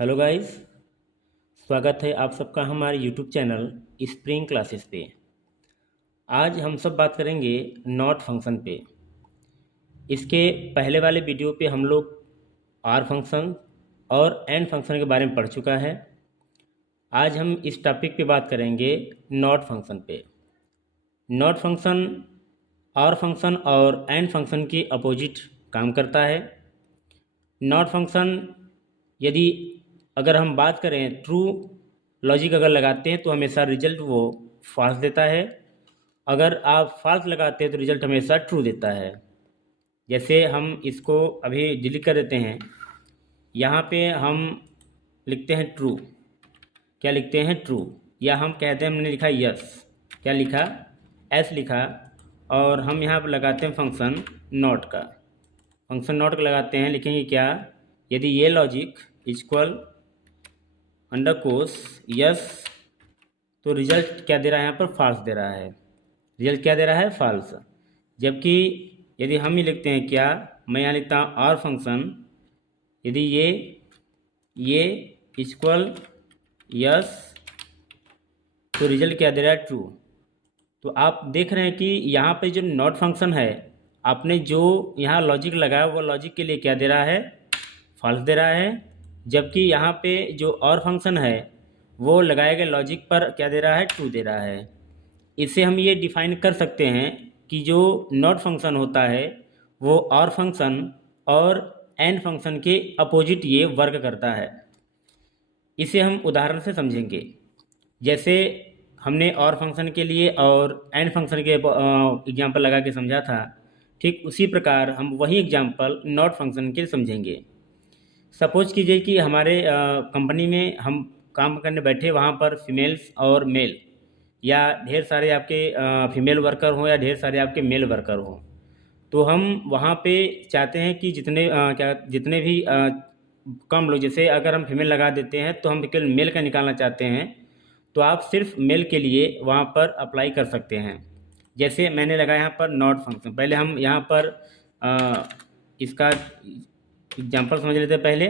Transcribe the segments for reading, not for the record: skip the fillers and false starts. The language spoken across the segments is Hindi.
Hello guys. स्वागत है आप सबका हमारे यूट्यूब चैनल स्प्रिंग क्लासेस पे। आज हम सब बात करेंगे नॉट फंक्शन पे। इसके पहले वाले वीडियो पे हम लोग आर फंक्शन और एंड फंक्शन के बारे में पढ़ चुका है। आज हम इस टॉपिक पे बात करेंगे नॉट फंक्शन पे। नॉट फंक्शन आर फंक्शन और एंड फंक्शन की अपोजिट काम करता है। नॉट फंक्शन यदि अगर हम बात करें ट्रू लॉजिक अगर लगाते हैं तो हमेशा रिजल्ट वो फॉल्स देता है। अगर आप फॉल्स लगाते हैं तो रिजल्ट हमेशा ट्रू देता है। जैसे हम इसको अभी डिलीट कर देते हैं। यहाँ पे हम लिखते हैं ट्रू। क्या लिखते हैं? ट्रू। या हम कहते हैं, हमने लिखा यस। क्या लिखा? एस लिखा। और हम यहाँ पर लगाते हैं फंक्शन नॉट का। फंक्शन नॉट का लगाते हैं, लिखेंगे क्या? यदि ये लॉजिक इक्वल अंडर कोस यस तो रिजल्ट क्या दे रहा है? यहाँ पर फॉल्स दे रहा है। रिजल्ट क्या दे रहा है? फॉल्स। जबकि यदि हम ही लिखते हैं क्या, मैं यहाँ लिखता हूँ आर फंक्शन, यदि ये इक्वल यस तो रिजल्ट क्या दे रहा है? ट्रू। तो आप देख रहे हैं कि यहाँ पे जो नॉट फंक्शन है, आपने जो यहाँ लॉजिक लगाया वो लॉजिक के लिए क्या दे रहा है? फॉल्स दे रहा है। जबकि यहाँ पे जो और फंक्शन है वो लगाए गए लॉजिक पर क्या दे रहा है? ट्रू दे रहा है। इससे हम ये डिफाइन कर सकते हैं कि जो नॉट फंक्शन होता है वो और फंक्शन और एंड फंक्शन के अपोजिट ये वर्क करता है। इसे हम उदाहरण से समझेंगे। जैसे हमने और फंक्शन के लिए और एंड फंक्शन के एग्जाम्पल लगा के समझा था, ठीक उसी प्रकार हम वही एग्जाम्पल नॉट फंक्शन के समझेंगे। सपोज कीजिए कि हमारे कंपनी में हम काम करने बैठे, वहाँ पर फीमेल्स और मेल या ढेर सारे आपके फीमेल वर्कर हों या ढेर सारे आपके मेल वर्कर हों। तो हम वहाँ पे चाहते हैं कि जितने भी कम लोग, जैसे अगर हम फीमेल लगा देते हैं तो हम केवल मेल का निकालना चाहते हैं, तो आप सिर्फ मेल के लिए वहाँ पर अप्लाई कर सकते हैं। जैसे मैंने लगाया यहाँ पर नॉट फंक्शन। पहले हम यहाँ पर इसका एग्जाम्पल समझ लेते हैं पहले,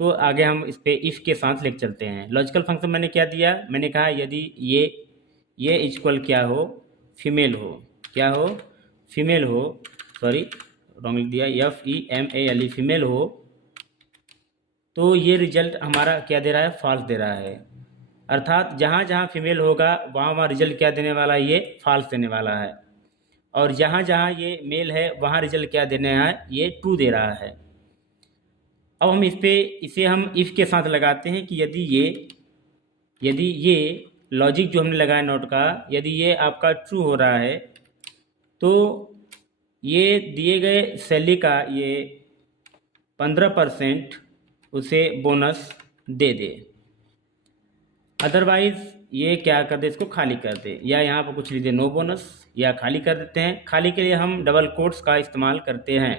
तो आगे हम इस पे इफ़ के साथ लेके चलते हैं। लॉजिकल फंक्शन मैंने क्या दिया? मैंने कहा यदि ये इक्वल क्या हो? फीमेल हो। क्या हो? फीमेल हो। सॉरी, रॉन्ग लिख दिया। FEMALE फीमेल हो तो ये रिजल्ट हमारा क्या दे रहा है? फॉल्स दे रहा है। अर्थात जहाँ जहाँ फीमेल होगा वहाँ वहाँ रिजल्ट क्या देने वाला है? ये फॉल्स देने वाला है। और जहाँ जहाँ ये मेल है वहाँ रिजल्ट क्या देने है? ये ट्रू दे रहा है। अब हम इसे हम इफ़ के साथ लगाते हैं कि यदि ये लॉजिक जो हमने लगाया नोट का, यदि ये आपका ट्रू हो रहा है तो ये दिए गए सैलरी का ये 15% उसे बोनस दे दे। अदरवाइज़ ये क्या कर दे? इसको खाली कर दे, या यहाँ पर कुछ लिख दे नो बोनस, या खाली कर देते हैं। खाली के लिए हम डबल कोट्स का इस्तेमाल करते हैं।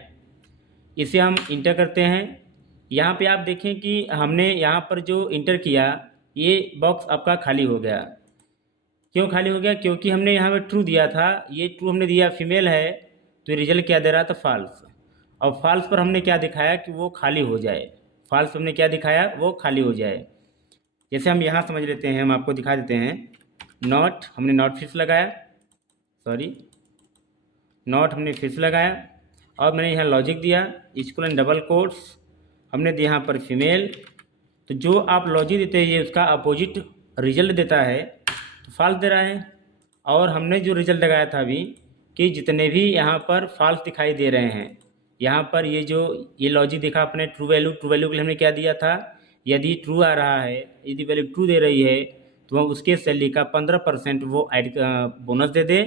इसे हम इंटर करते हैं। यहाँ पे आप देखें कि हमने यहाँ पर जो इंटर किया ये बॉक्स आपका खाली हो गया। क्यों खाली हो गया? क्योंकि हमने यहाँ पे ट्रू दिया था। ये ट्रू हमने दिया, फीमेल है, तो रिजल्ट क्या दे रहा था? फॉल्स। और फॉल्स पर हमने क्या दिखाया कि वो खाली हो जाए। फॉल्स हमने क्या दिखाया? वो खाली हो जाए। जैसे हम यहाँ समझ लेते हैं, हम आपको दिखा देते हैं। नॉट, हमने नॉट फिक्स लगाया, सॉरी नॉट हमने फिक्स लगाया, और मैंने यहाँ लॉजिक दिया इक्वल एंड डबल कोट्स, हमने दिया यहाँ पर फीमेल। तो जो आप लॉजिक देते हैं ये उसका अपोजिट रिजल्ट देता है, तो फॉल्स दे रहा है। और हमने जो रिजल्ट लगाया था अभी कि जितने भी यहाँ पर फॉल्स दिखाई दे रहे हैं, यहाँ पर ये लॉजिक देखा आपने, ट्रू वैल्यू के लिए हमने क्या दिया था? यदि ट्रू आ रहा है, यदि वैल्यू ट्रू दे रही है तो वह उसके सैलरी का 15% वो ऐड बोनस दे दे,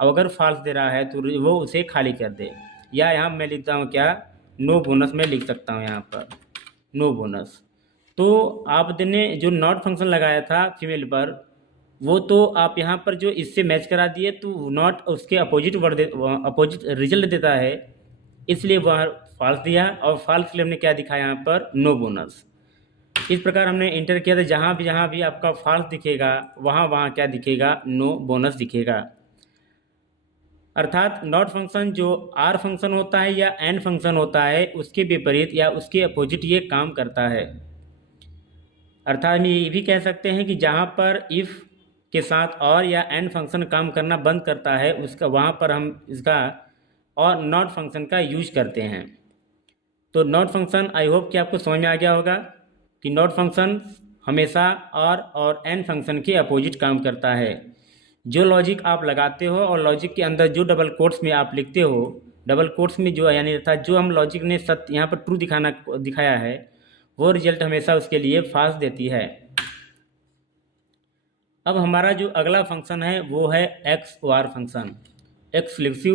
और अगर फॉल्स दे रहा है तो वो उसे खाली कर दे। या यहाँ मैं लिखता हूँ क्या? नो बोनस मैं लिख सकता हूँ यहाँ पर, नो बोनस। तो आपने जो नॉट फंक्शन लगाया था फीमेल पर, वो तो आप यहाँ पर जो इससे मैच करा दिए, तो नॉट उसके अपोजिट अपोजिट रिजल्ट देता है, इसलिए वह फॉल्स दिया। और फॉल्स के लिए हमने क्या दिखाया? यहाँ पर नो बोनस। इस प्रकार हमने इंटर किया था। जहाँ भी आपका फॉल्स दिखेगा वहाँ वहाँ क्या दिखेगा? नो बोनस दिखेगा। अर्थात नॉट फंक्शन जो आर फंक्शन होता है या एंड फंक्शन होता है उसके विपरीत या उसके अपोजिट ये काम करता है। अर्थात हम ये भी कह सकते हैं कि जहाँ पर इफ़ के साथ और या एंड फंक्शन काम करना बंद करता है उसका वहाँ पर हम इसका और नॉट फंक्शन का यूज करते हैं। तो नॉट फंक्शन आई होप कि आपको समझ में आ गया होगा कि नॉट फंक्शन हमेशा और एंड फंक्शन के अपोजिट काम करता है। जो लॉजिक आप लगाते हो और लॉजिक के अंदर जो डबल कोट्स में आप लिखते हो, डबल कोट्स में जो यानी अर्थात जो हम लॉजिक ने सत्य यहाँ पर ट्रू दिखाया है वो रिजल्ट हमेशा उसके लिए फाल्स देती है। अब हमारा जो अगला फंक्शन है वो है एक्स वार फंक्शन, एक्सक्लूसिव